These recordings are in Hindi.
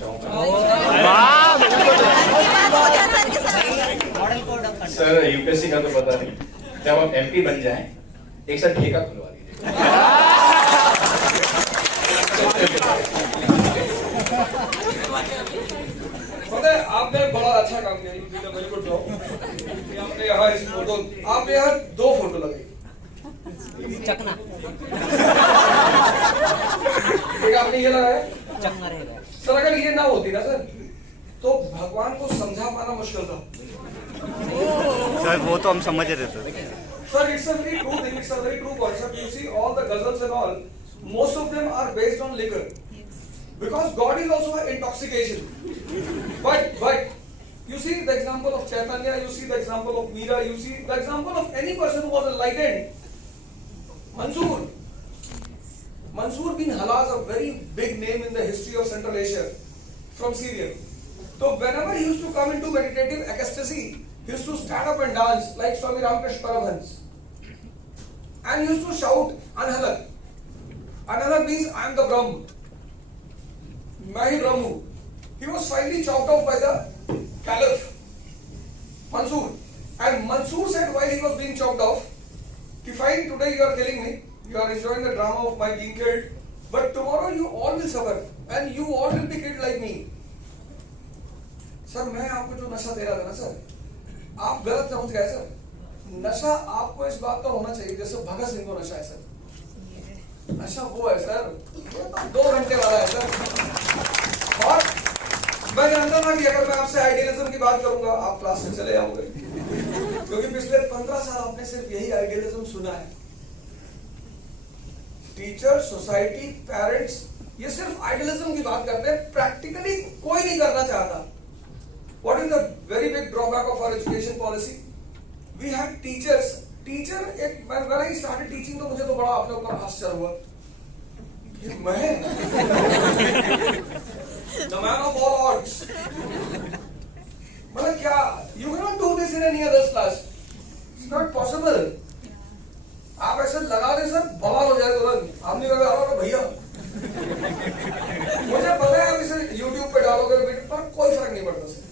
चाहूंगा। मॉडल सर यूपीएससी का तो पता नहीं, जब आप एमपी बन जाएं एक साथ ठेका खुलवा दीजिए। पता है आपने बड़ा अच्छा काम किया, you did a very good job. आपने यहाँ इस फोटो, आपने यहाँ 2 फोटो लगाई, चकना एक आपने ये लगाया, चकना रहेगा। सर अगर ये ना होती ना सर, तो भगवान को समझा पाना मुश्किल था। सर वो तो हम समझ रहे थे। Sir, it's a very true thing. It's a very true concept. You see, all the ghazals and all, most of them are based on liquor, because God is also an intoxication. But you see the example of Chaitanya, you see the example of Meera, you see the example of any person who was enlightened. Mansoor bin Halaz, a very big name in the history of Central Asia, from Syria. So whenever he used to come into meditative ecstasy, he used to stand up and dance like Swami Ramakrishna Paramahansa. And he used to shout, Anhalak. Anhalak means I am the Brahm. Mahi Brahmu. He was finally chopped off by the Caliph, Mansoor. And Mansoor said while he was being chopped off, कि fine, today you are killing me, you are enjoying the drama of my being killed, but tomorrow you all will suffer and you all will be killed like me. Sir मैं आपको जो नशा दे रहा था ना सर, आप गलत समझ गए सर। नशा आपको इस बात का होना चाहिए जैसे भगत सिंह को नशा है सर। नशा वो है सर, ये तो 2 घंटे वाला है सर। और मैं जानता था कि अगर मैं आपसे आइडियलिज्म की बात करूंगा आप क्लास से चले जाओगे, क्योंकि पिछले 15 साल आपने सिर्फ यही आइडियलिज्म सुना है। टीचर, सोसाइटी, पेरेंट्स ये सिर्फ आइडियलिज्म की बात करते हैं, प्रैक्टिकली कोई नहीं करना चाहता। What is the very big drawback of our education policy? We have teachers. Teacher when I started teaching तो मुझे तो बड़ा अपने ऊपर आश्चर्य हुआ कि मैं the man of all odds, मतलब क्या, you cannot do this in any other class. It's not possible. आप ऐसे लगा दे सर बवाल हो जाए तुरंत। आपने कहा अरे भैया मुझे पता है आप इसे YouTube पे डालोगे पर कोई फर्क नहीं पड़ता सर।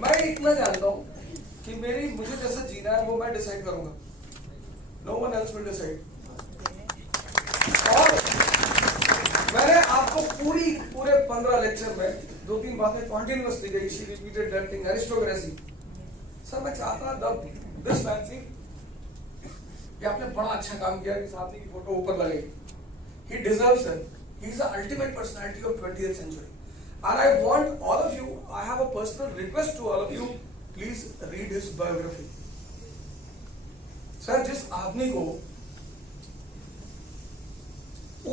मैं इतना जानता हूं कि मुझे जैसा जीना है वो मैं डिसाइड करूंगा, no one else will decide. और मैंने आपको पूरे 15 लेक्चर में 2-3 बातें कॉन्टिन्यूअसली गई, she repeated that thing, aristocracy. Sir मैं चाहता दिस फैंसी कि आपने बड़ा अच्छा काम किया, इस आदमी की फोटो ऊपर लगाई। ही deserves it, he is the ultimate personality of 20th century. And I want all of you, I have a personal request to all of you, please read his biography. Sir जिस आदमी को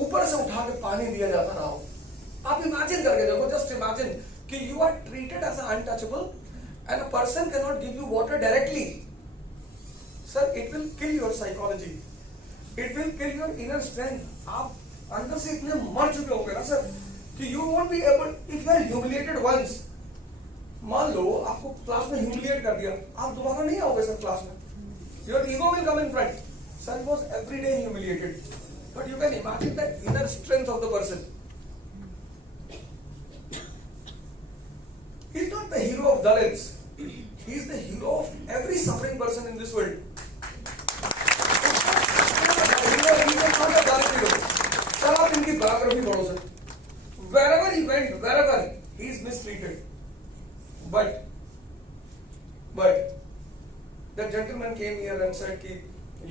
ऊपर से उठा के पानी दिया जाता रहा हो, आप इमेजिन करके देखो, जस्ट इमेजिन कि you are treated as an untouchable and a person cannot give you water directly. Sir, it will kill your psychology, it will kill your inner strength. आप अंदर से इतने मर चुके होंगे ना सर कि you won't be able, if you are humiliated once, मान लो आपको क्लास में humiliate कर दिया, आप दोबारा नहीं आओगे सर क्लास में, your ego will come in front. Sir was every day humiliated, but you can imagine the inner strength of the person. He's not the hero of Dalits, he is the hero of every suffering person in this world. He is not a Dalit hero. Sir आप इनकी बायोग्राफी पढ़ो sir, wherever he went, wherever he is mistreated, but that gentleman came here and said कि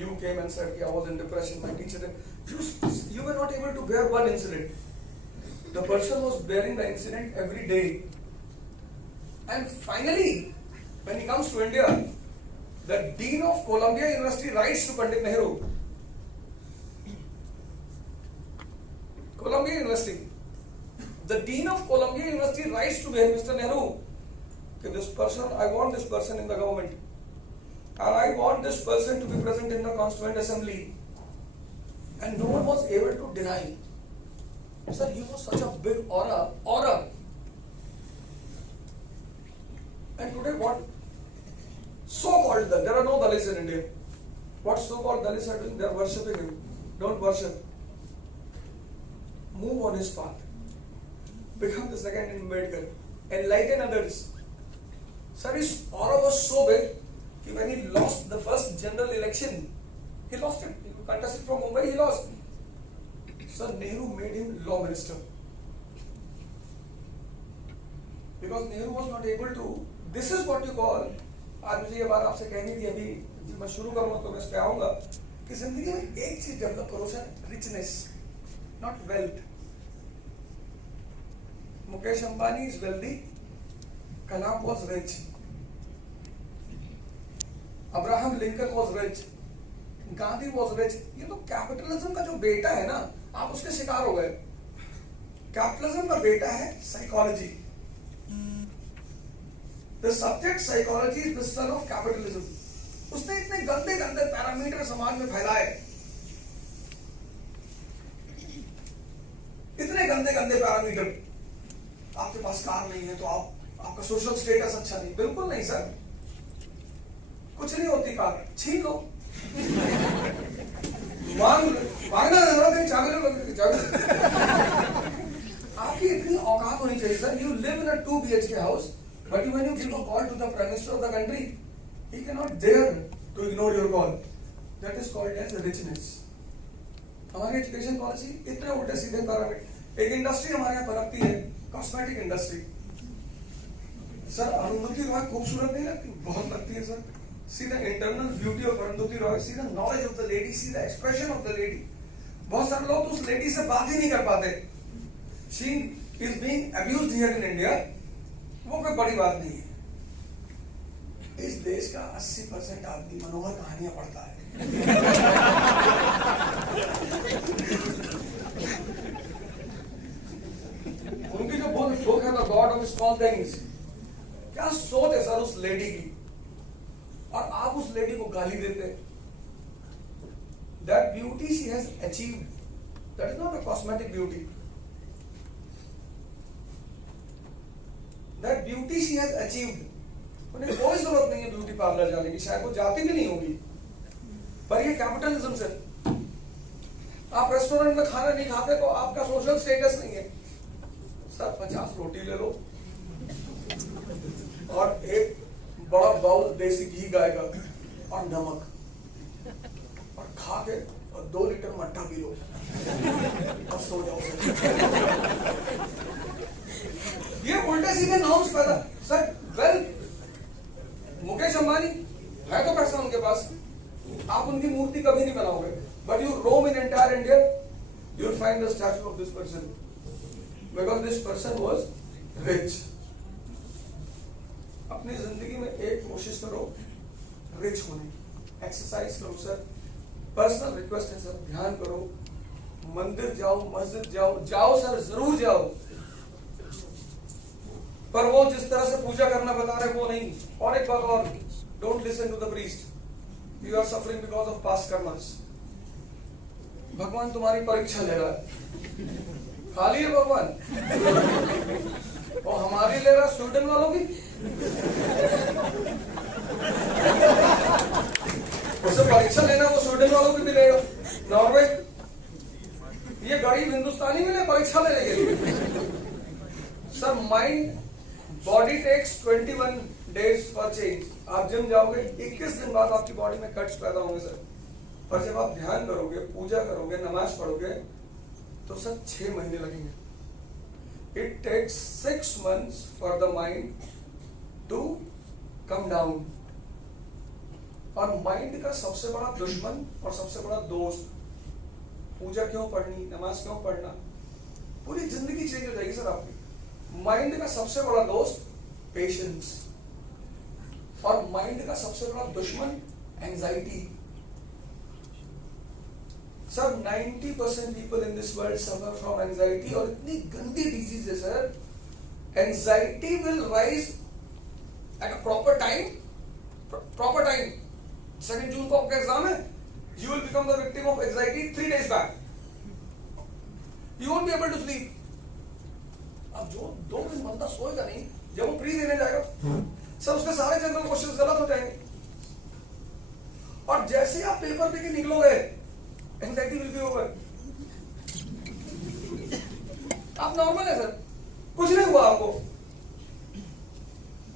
you came and said कि I was in depression, my teacher, you were not able to bear one incident. The person was bearing the incident every day, and finally when he comes to India, the Dean of Columbia University writes to Pandit Nehru, Columbia University. The Dean of Columbia University writes to Mr. Nehru, okay, this person, I want this person in the government, and I want this person to be present in the Constituent Assembly. And no one was able to deny. Sir, he was such a big aura. And today what? So-called, there are no Dalits in India. What so-called Dalits are doing? They are worshipping him. Don't worship. Move on his path. Become the second Ambedkar. Enlighten others. Sir, his aura was so big that when he lost the first general election, he lost it. He contested from Mumbai, he lost. Sir, Nehru made him law minister. Because Nehru was not able to. This is what you call. आज मुझे ये बात आपसे कहनी थी अभी मैं शुरू करूंगा तो मैं इस पे आऊंगा कि जिंदगी में एक चीज डेवलप करो sir, richness, not wealth. Mukesh Ambani is wealthy, Kalam was rich, Abraham Lincoln was rich, Gandhi was rich. ये तो कैपिटलिज्म का जो बेटा है ना, आप उसके शिकार हो गए. कैपिटलिज्म का बेटा है psychology. The subject psychology is the son of capitalism. उसने इतने गंदे गंदे पैरामीटर समाज में फैलाए, इतने गंदे गंदे पैरामीटर. आपके पास कार नहीं है तो आपका सोशल स्टेटस अच्छा नहीं. बिल्कुल नहीं सर, कुछ नहीं होती कार, छीन लो. मांगना कहीं चाबी. आपकी इतनी औकात होनी चाहिए sir. You live in a 2 BHK house. But when you give a call to the Prime Minister of the country, he cannot dare to ignore your call. That is called as richness. हमारी एजुकेशन पॉलिसी इतने उल्टे सीधे पैरामीटर. एक इंडस्ट्री हमारे यहाँ पनपती है, cosmetic industry. Sir Arundhati Roy खूबसूरत नहीं लगती? बहुत लगती है sir. See the internal beauty of Arundhati Roy, see the knowledge of the lady, see the expression of the lady. बहुत सारे लोग तो उस लेडी से बात ही नहीं कर पाते. She is being abused here in India. वो कोई बड़ी बात नहीं है. इस देश का 80% आदमी मनोहर कहानियां पढ़ता है. उनकी जो बुक है the God of small things, क्या सोच है सर उस लेडी की, और आप उस लेडी को गाली देते. That beauty she has achieved, that is not a cosmetic beauty. That beauty she has achieved. उन्हें कोई जरूरत नहीं है ब्यूटी पार्लर जाने की, शायद वो जाती भी नहीं होगी. पर ये कैपिटलिज्म से, आप रेस्टोरेंट में खाना नहीं खाते तो आपका सोशल स्टेटस नहीं है. सर 50 रोटी ले लो और एक बड़ा बाउल देसी घी गाय का और नमक, और खा के और 2 लीटर मट्ठा पी लो और सो जाओ. ये उल्टे सीधे नॉर्म्स पैदा. सर वेल, मुकेश अंबानी है तो पैसा उनके पास, आप उनकी मूर्ति कभी नहीं बनाओगे. But you roam in entire India, you will find the statue of this person, because this person was rich. अपनी जिंदगी में एक कोशिश करो रिच होने की. एक्सरसाइज करो सर. पर्सनल रिक्वेस्ट है सर, ध्यान करो, मंदिर जाओ, मस्जिद जाओ सर, जरूर जाओ. पर वो जिस तरह से पूजा करना बता रहे वो नहीं. और एक बात और, don't listen to the priest. You are suffering because of past karmas. भगवान तुम्हारी परीक्षा ले रहा है. खाली है भगवान, और हमारी ले रहा स्वीडन वालों की. उसे परीक्षा लेना वो स्वीडन वालों की भी लेगा, नॉर्वे. ये गरीब हिंदुस्तानी मिले परीक्षा लेने के लिए. Sir mind, body takes 21 days for change. आप जिम जाओगे, 21 दिन बाद आपकी बॉडी में कट्स पैदा होंगे सर. पर जब आप ध्यान करोगे, पूजा करोगे, नमाज पढ़ोगे, तो सर 6 महीने लगेंगे. It takes 6 months for the mind to come down. और माइंड का सबसे बड़ा दुश्मन और सबसे बड़ा दोस्त, पूजा क्यों पढ़नी, नमाज क्यों पढ़ना, पूरी जिंदगी चेंज हो जाएगी सर आपकी. माइंड का सबसे बड़ा दोस्त पेशेंस, और माइंड का सबसे बड़ा दुश्मन anxiety. Sir 90% people in this world suffer from anxiety, और इतनी गंदी डिजीज है sir. Anxiety will rise at a proper time. 2 जून को आपका एग्जाम है. You will become the victim of anxiety 3 days back. You won't be able to sleep. अब जो 2 दिन बंदा सोएगा नहीं, जब वो प्री देने जाएगा, सर उसके सारे जनरल क्वेश्चंस गलत हो जाएंगे. और जैसे आप पेपर पे के निकलोगे, एंजाइटी विल बी ओवर। आप नॉर्मल है सर, कुछ नहीं हुआ आपको।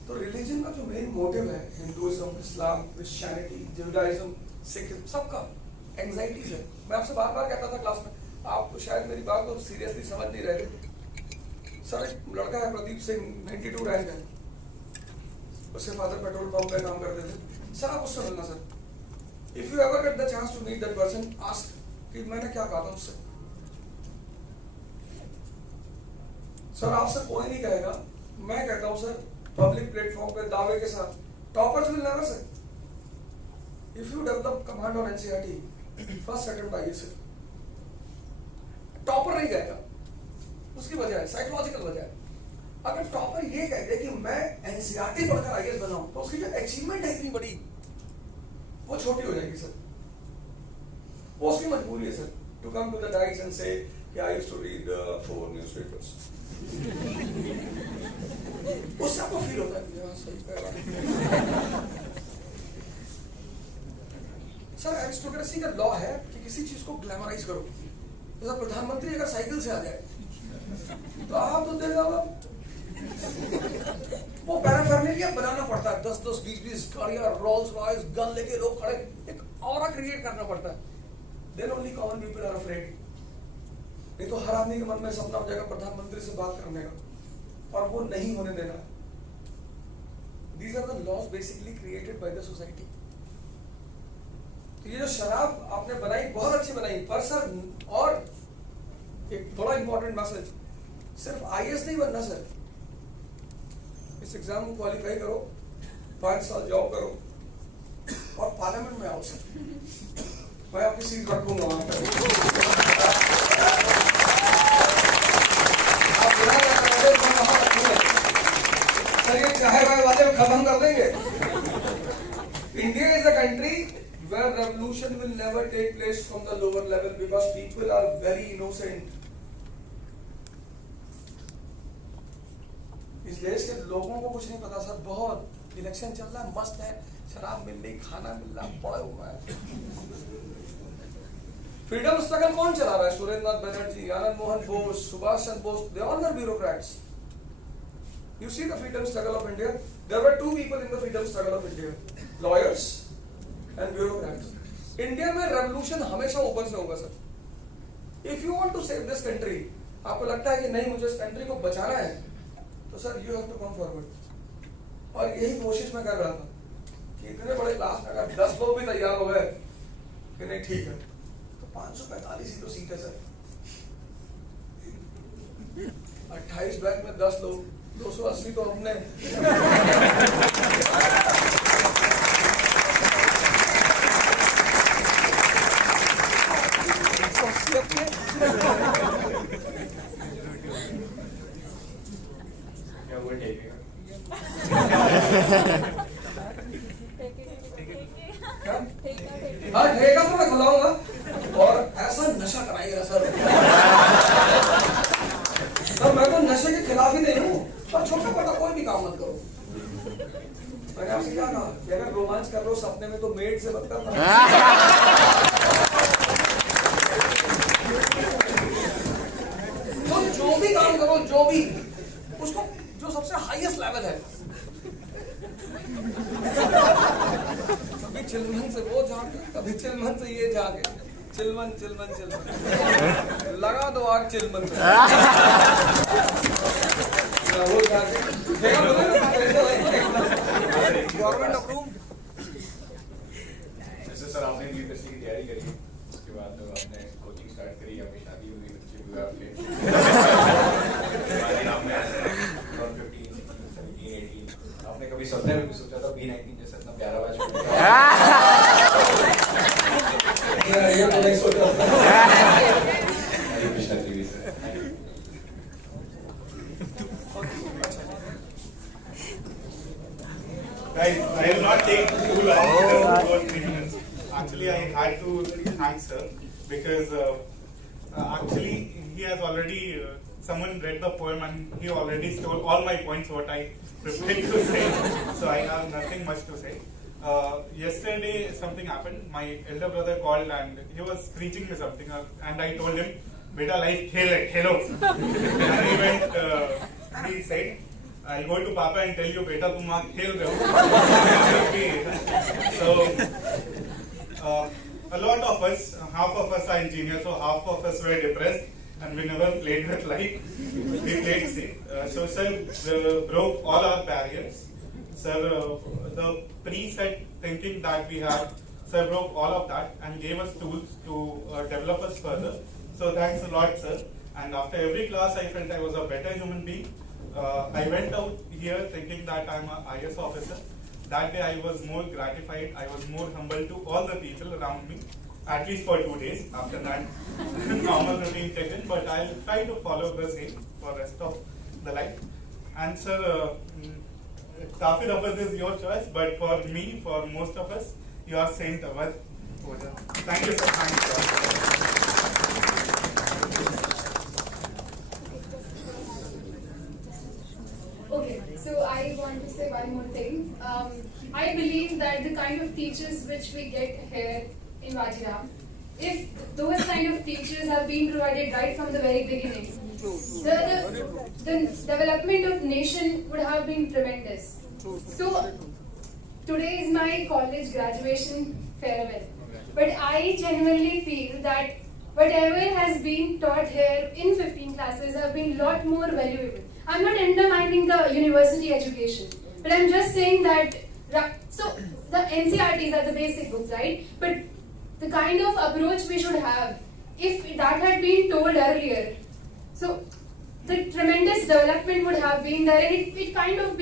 तो रिलीजन का जो मेन मोटिव है, हिंदुइज्म, इस्लाम, क्रिश्चियनिटी, जुडाइज्म, सिखिज्म, सबका एंजाइटीज है। मैं आपसे बार बार कहता था क्लास में, आप शायद मेरी बात को सीरियसली समझ नहीं रहे थे। सर एक लड़का है प्रदीप सिंह, 92 रैंक है, उसके फादर पेट्रोल पंप पे काम करते थे। सर आप उससे मिलना sir, if you ever get the chance to meet that person, ask कि मैंने क्या कहा था उससे। सर आपसे कोई नहीं कहेगा, मैं कहता हूं सर पब्लिक प्लेटफॉर्म पे दावे के साथ, toppers will never say. If you develop command on NCERT, first second by sir, topper नहीं कहेगा, उसकी वजह है साइकोलॉजिकल वजह है। अगर टॉपर ये कह दे कि मैं एनसीईआरटी पढ़कर आईएएस बनाऊं, तो उसकी जो अचीवमेंट है इतनी बड़ी, वो छोटी हो जाएगी सर। वो उसकी मजबूरी है sir, to come to the dice and say कि I used to read 4 newspapers. उससे आपको फील होता है कि हाँ सही कह रहा है। सर एरिस्टोक्रेसी का लॉ है कि किसी चीज को ग्लैमराइज करो। जैसा प्रधानमंत्री अगर साइकिल से आ जाए तो आप तो देगा वो पैराफर्नेलिया बनाना पड़ता है, 10-10, 20-20 गाड़ियां, रोल्स रॉयस, गन लेके लोग खड़े, एक ऑरा क्रिएट करना पड़ता है। Then only common people are afraid. नहीं तो हर आदमी के मन में सपना हो जाएगा प्रधानमंत्री से बात करने का, और वो नहीं होने देना। These are the laws basically created by the society. तो ये जो शराब आपने बनाई बहुत अच्छी बनाई, पर सर और एक बड़ा इंपॉर्टेंट मैसेज, सिर्फ आईएएस नहीं बनना सर, इस एग्जाम को क्वालिफाई करो, 5 साल जॉब करो और पार्लियामेंट में आओ सर, मैं आपकी सीट रखूंगा वहां पर। चाहे भाई वाले में खत्म कर देंगे। India is a country where revolution will never take place from the lower level because people are very innocent. इस देश के लोगों को कुछ नहीं पता सर, बहुत इलेक्शन चल रहा है, मस्त है, शराब मिल रही, खाना मिल रहा, बड़ा हुआ है। फ्रीडम स्ट्रगल कौन चला रहा है? Surendra Nath Banerjee, Anand Mohan Bose, Subhash Chandra Bose, they all were bureaucrats. You see the freedom struggle of India? There were 2 people in the freedom struggle of India, lawyers and bureaucrats. India में revolution हमेशा ऊपर से होगा sir. If you want to save this country, आपको लगता है कि नहीं मुझे इस कंट्री को बचाना है, तो sir you have to come forward। और यही कोशिश मैं कर रहा था कि इतने बड़े क्लास में अगर 10 लोग भी तैयार हो गए कि नहीं ठीक है, तो 545 ही तो सीट है सर। 28 बैच में 10 लोग, 280 तो हमने। क्या वो ठेकेगा? हाँ ठेका तो मैं खुलाऊंगा और ऐसा नशा कराएगा सर। तो मैं तो नशे के खिलाफ ही नहीं हूँ, पर छोटा बड़ा कोई भी काम मत करो। मैंने आपसे क्या कहा कि अगर रोमांच कर रहे हो सपने में तो मेड से मत करना। तो जो भी काम करो, जो भी उसको जो सबसे हाईएस्ट लेवल है, कभी चिलमन से वो जाके, कभी चिलमन से ये जाके, चिलमन चिलमन चिलमन लगा दो आग चिलमन से। वो जाके गवर्नमेंट अप्रूव। जैसे सर आपने यूपीएससी की तैयारी करी, उसके बाद आपने कोचिंग स्टार्ट करी, आपकी शादी हुई, बच्चे हुए आपने, और 15, 17, 18, आपने कभी सपने में भी सोचा था B19 जैसा इतना प्यारा ये तो नहीं सोचा कृष्णा जी भी sir. Guys, I will not take too long. 2 or 3 minutes. Actually, I had to thank sir because actually he has already someone read the poem and he already stole all my points what I prepared to say. So I have nothing much to say. yesterday something happened. My elder brother called and he was preaching me something, and I told him, "Beta, life khel hai, khelo." And he went. He said, "I'll go to Papa and tell you, beta, tum wahan khel rahe ho." So, a lot of us, half of us are engineers, so half of us were depressed, and we never played with life. We played safe. So, sir broke all our barriers. Sir, the preset thinking that we have, sir broke all of that and gave us tools to develop us further. So, thanks a lot, sir. And after every class, I felt I was a better human being. I went out here thinking that I'm an IS officer. That day I was more gratified, I was more humble to all the people around me, at least for 2 days. After that, normal routine taken, but I'll try to follow the same for rest of the life. And sir, Kafi Rabat is your choice, but for me, for most of us, you are Saint Awad. Thank you, sir. Thanks, sir. Okay, so I want to say one more thing. I believe that the kind of teachers which we get here in Vajiram, if those kind of teachers have been provided right from the very beginning, the development of nation would have been tremendous. So today is my college graduation farewell, but I genuinely feel that whatever has been taught here in 15 classes have been lot more valuable. I'm not undermining the university education, but I'm just saying that, so the NCRTs are the basic books, right? But the kind of approach we should have, if that had been told earlier, so the tremendous development would have been there, and it kind of